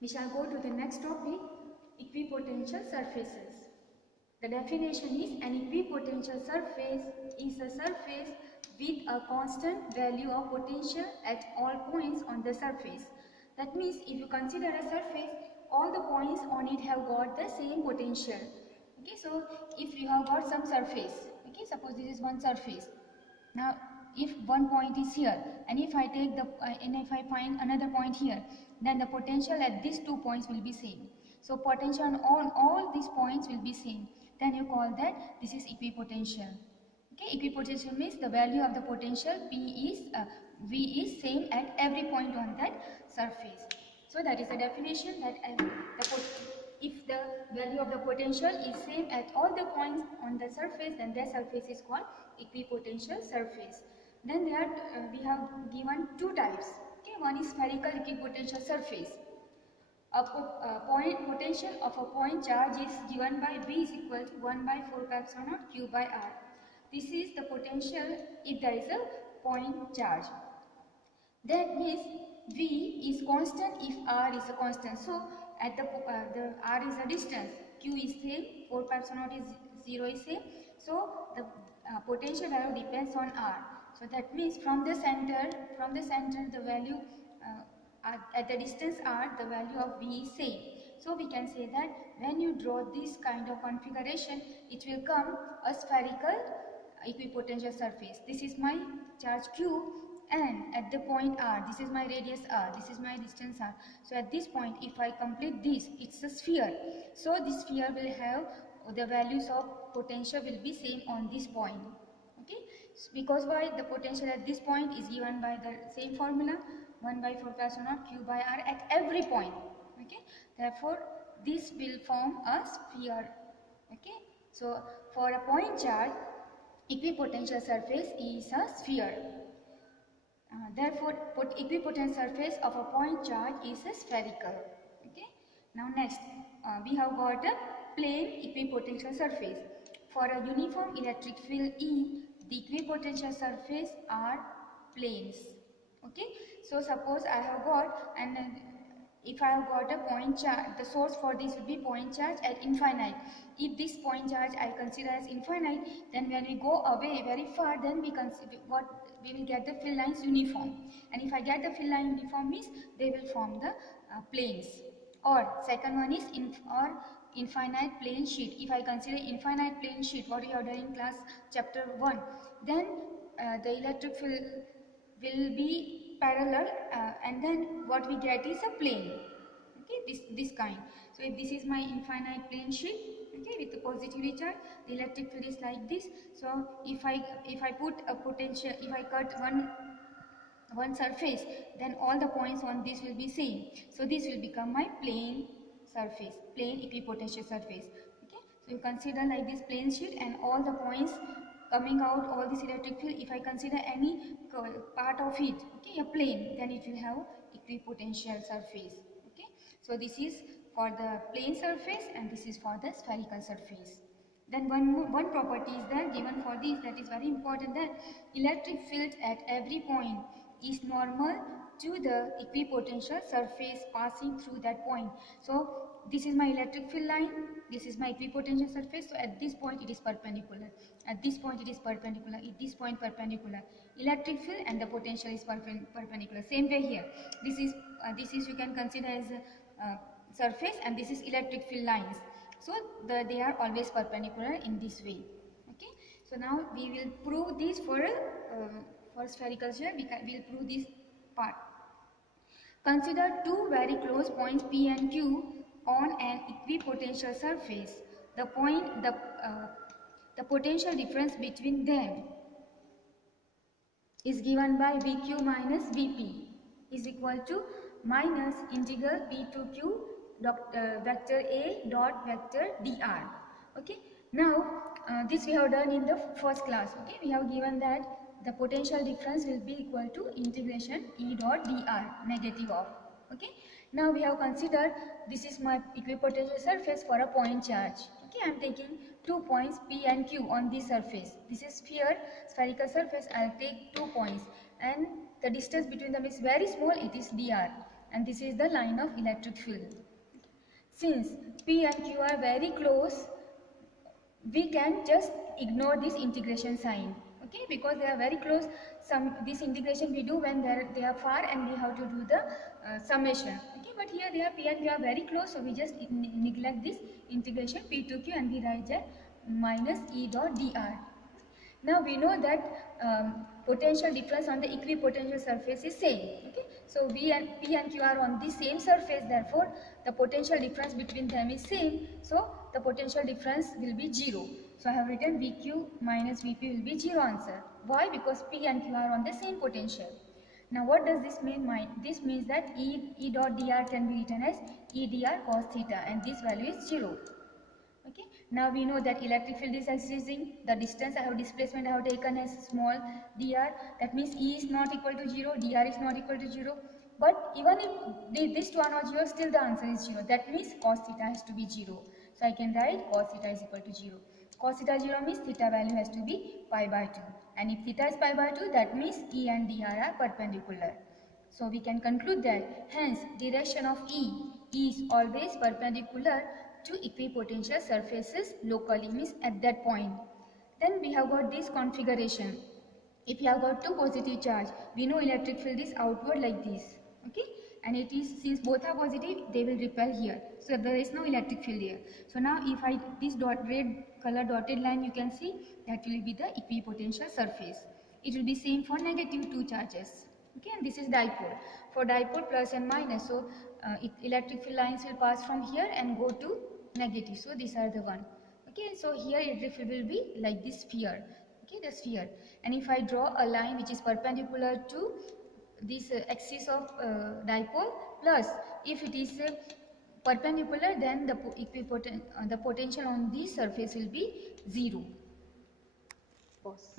We shall go to the next topic, equipotential surfaces. The definition is an equipotential surface is a surface with a constant value of potential at all points on the surface. That means if you consider a surface, all the points on it have got the same potential. Okay, so if you have got some surface, okay, suppose this is one surface. Now if one point is here and if I take the and if I find another point here, then the potential at these 2 points will be same. So potential on all these points will be same. Then you call that this is equipotential. Okay, equipotential means the value of the potential V is same at every point on that surface. So that is the definition, that if the value of the potential is same at all the points on the surface, then that surface is called equipotential surface. Then we have given two types. Okay, one is spherical equipotential surface. A potential of a point charge is given by V is equal to 1 by 4 pi epsilon naught Q by R. This is the potential if there is a point charge. That means V is constant if R is a constant. So at the R is a distance, Q is same, 4 pi epsilon naught is 0 is same. So the potential value depends on R. So that means from the center the value at the distance R, the value of V is same. So we can say that when you draw this kind of configuration, it will come a spherical equipotential surface. This is my charge Q, and at the point R, this is my radius R, this is my distance R. So at this point, if I complete this, it's a sphere. So this sphere will have the values of potential will be same on this point. Okay, so because why? The potential at this point is given by the same formula, 1 by 4 pi epsilon naught Q by R at every point. Okay, therefore this will form a sphere. Okay, so for a point charge, equipotential surface is a sphere. Therefore, equipotential surface of a point charge is a spherical. Okay. Now next, we have got a plane equipotential surface. For a uniform electric field E, the equipotential surface are planes. Okay. So suppose I have got, and if I have got a point charge, the source for this will be point charge at infinite. If this point charge I consider as infinite, then when we go away very far, then we will get the field lines uniform. And if I get the field line uniform means they will form the planes. Or second one is infinite plane sheet. If I consider infinite plane sheet, what we have done in class chapter 1, then the electric field will be parallel, and then what we get is a plane. Okay, this kind. So if this is my infinite plane sheet, okay, with the positively charge, the electric field is like this. So if I put a potential, if I cut one surface, then all the points on this will be same. So this will become my plane surface, plane equipotential surface. Okay, so you consider like this plane sheet, and all the points coming out, all this electric field, if I consider any part of it, okay, a plane, then it will have equipotential surface. Okay, so this is for the plane surface and this is for the spherical surface. Then one property is there given for this, that is very important, that electric field at every point is normal to the equipotential surface passing through that point. So this is my electric field line, this is my equipotential surface. So at this point it is perpendicular, at this point it is perpendicular, at this point perpendicular. Electric field and the potential is perpendicular. Same way here. This is you can consider as a surface, and this is electric field lines. So they are always perpendicular in this way. Okay. So now we will prove this for spherical sphere. We will prove this part. Consider two very close points P and Q on an equipotential surface. The potential difference between them is given by VQ minus VP is equal to minus integral P to Q vector A dot vector dr. Okay. Now this we have done in the first class. Okay, we have given that the potential difference will be equal to integration E dot dr, negative of. Okay. Now we have considered this is my equipotential surface for a point charge. Okay, I am taking 2 points P and Q on this surface. This is sphere, spherical surface. I will take 2 points, and the distance between them is very small. It is dr. and this is the line of electric field. Since P and Q are very close, we can just ignore this integration sign, okay, because they are very close. This integration we do when they are far and we have to do the summation, okay, but here they are P and Q are very close, so we just neglect this integration P to Q and we write that minus E dot dr. Now we know that potential difference on the equipotential surface is same. Okay, so P and Q are on the same surface. Therefore, the potential difference between them is same. So the potential difference will be 0. So I have written VQ minus VP will be 0 answer. Why? Because P and Q are on the same potential. Now what does this mean? This means that E dot dr can be written as E dr cos theta, and this value is 0. Okay, now we know that electric field is increasing, the distance I have displacement I have taken as small dr, that means E is not equal to 0, dr is not equal to 0, but even if this two are not 0, still the answer is 0, that means cos theta has to be 0. So I can write cos theta is equal to 0. Cos theta 0 means theta value has to be pi by 2, and if theta is pi by 2, that means E and dr are perpendicular. So we can conclude that hence direction of E is always perpendicular to equipotential surfaces locally, means at that point. Then we have got this configuration. If you have got two positive charge, we know electric field is outward like this, okay, and it is, since both are positive, they will repel here, so there is no electric field here. So now if I this red color dotted line, you can see that will be the equipotential surface. It will be same for negative two charges, okay, and this is dipole. For dipole plus and minus, so electric field lines will pass from here and go to negative, so these are the one, okay. So here electric field will be like this sphere, okay, the sphere, and if I draw a line which is perpendicular to this axis of dipole, plus if it is perpendicular, then the potential on this surface will be 0. Pause.